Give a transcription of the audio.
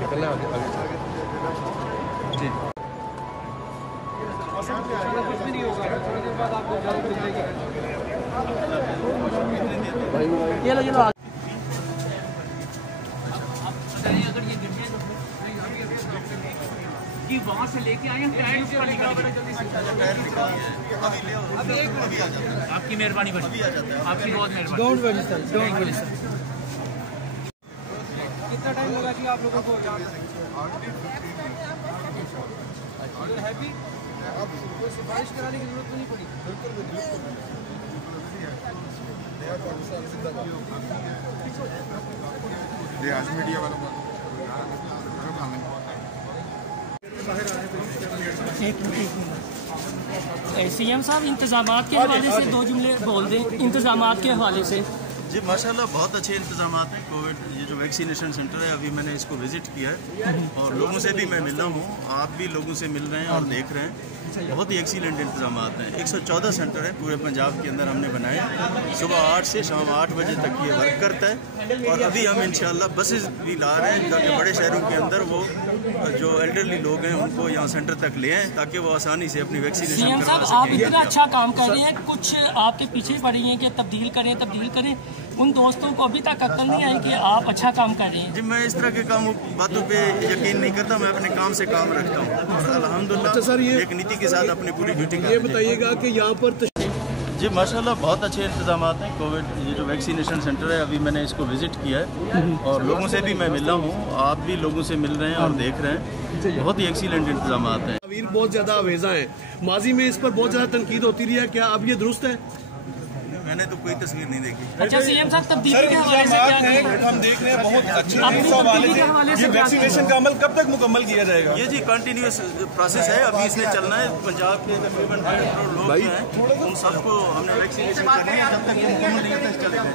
निकलना जी कुछ भी नहीं होगा, थोड़ी देर बाद आपको इजाजत मिल जाएगी। ये लो अगर ये गिर जाए कि वहाँ से लेके आए आपकी मेहरबानी बड़ी, आपकी बहुत मेहरबानी। Don't worry sir, don't worry sir. कितना टाइम लगा जी आप लोगों को? हैप्पी, अब कोई सिफारिश कराने की जरूरत नहीं पड़ी। आज मीडिया वालों को सीएम साहब इंतजामात के हवाले से दो जुमले बोल दें। इंतजामात के हवाले से जी माशाल्लाह बहुत अच्छे इंतजामात हैं। कोविड ये जो वैक्सीनेशन सेंटर है अभी मैंने इसको विजिट किया है और लोगों से भी मैं मिल रहा हूँ, आप भी लोगों से मिल रहे हैं और देख रहे हैं। बहुत ही एक्सीलेंट इंतजामात हैं। 114 सेंटर है पूरे पंजाब के अंदर हमने बनाए। सुबह 8 से शाम 8 बजे तक ये वर्क करता है और अभी हम इंशाल्लाह बसेस भी ला रहे हैं ताकि बड़े शहरों के अंदर वो जो एल्डरली लोग हैं उनको यहाँ सेंटर तक ले आएँ ताकि वो आसानी से अपनी वैक्सीनेशन करवा सकें। आप इतना अच्छा काम कर रहे हैं, कुछ आपके पीछे पड़ी हैं कि तब्दील करें। उन दोस्तों को अभी तक अक्ल नहीं आई कि आप अच्छा काम कर रहे हैं। जी मैं इस तरह के काम बातों पे यकीन नहीं करता, मैं अपने काम से काम रखता हूँ और अल्हम्दुलिल्लाह एक नीति के साथ अपनी पूरी ड्यूटी करता हूं। ये बताइएगा कि यहाँ पर जी माशाल्लाह बहुत अच्छे इंतजामात हैं। कोविड ये जो वैक्सीनेशन सेंटर है अभी मैंने इसको विजिट किया है और लोगों से भी मैं मिल रहा हूँ, आप भी लोगों से मिल रहे हैं और देख रहे हैं। बहुत ही एक्सीलेंट इंतजामात हैं। अवीर बहुत ज्यादा अवेजा है, माजी में इस पर बहुत ज्यादा तनकीद होती रही है, क्या अब ये दुरुस्त है? मैंने तो कोई तस्वीर नहीं देखी। अच्छा सीएम साहब तब्दीली के हवाले से क्या हम देख रहे हैं बहुत अच्छे हवाले से वैक्सीनेशन का अमल कब तक मुकम्मल किया जाएगा? ये जी कंटिन्यूस प्रोसेस है, अभी इसने चलना है। पंजाब के तकरीबन 2.5 करोड़ लोग हैं, उन सबको हमने वैक्सीनेशन करनी है, जब तक ये मुकम्मल नहीं होता चलेगा।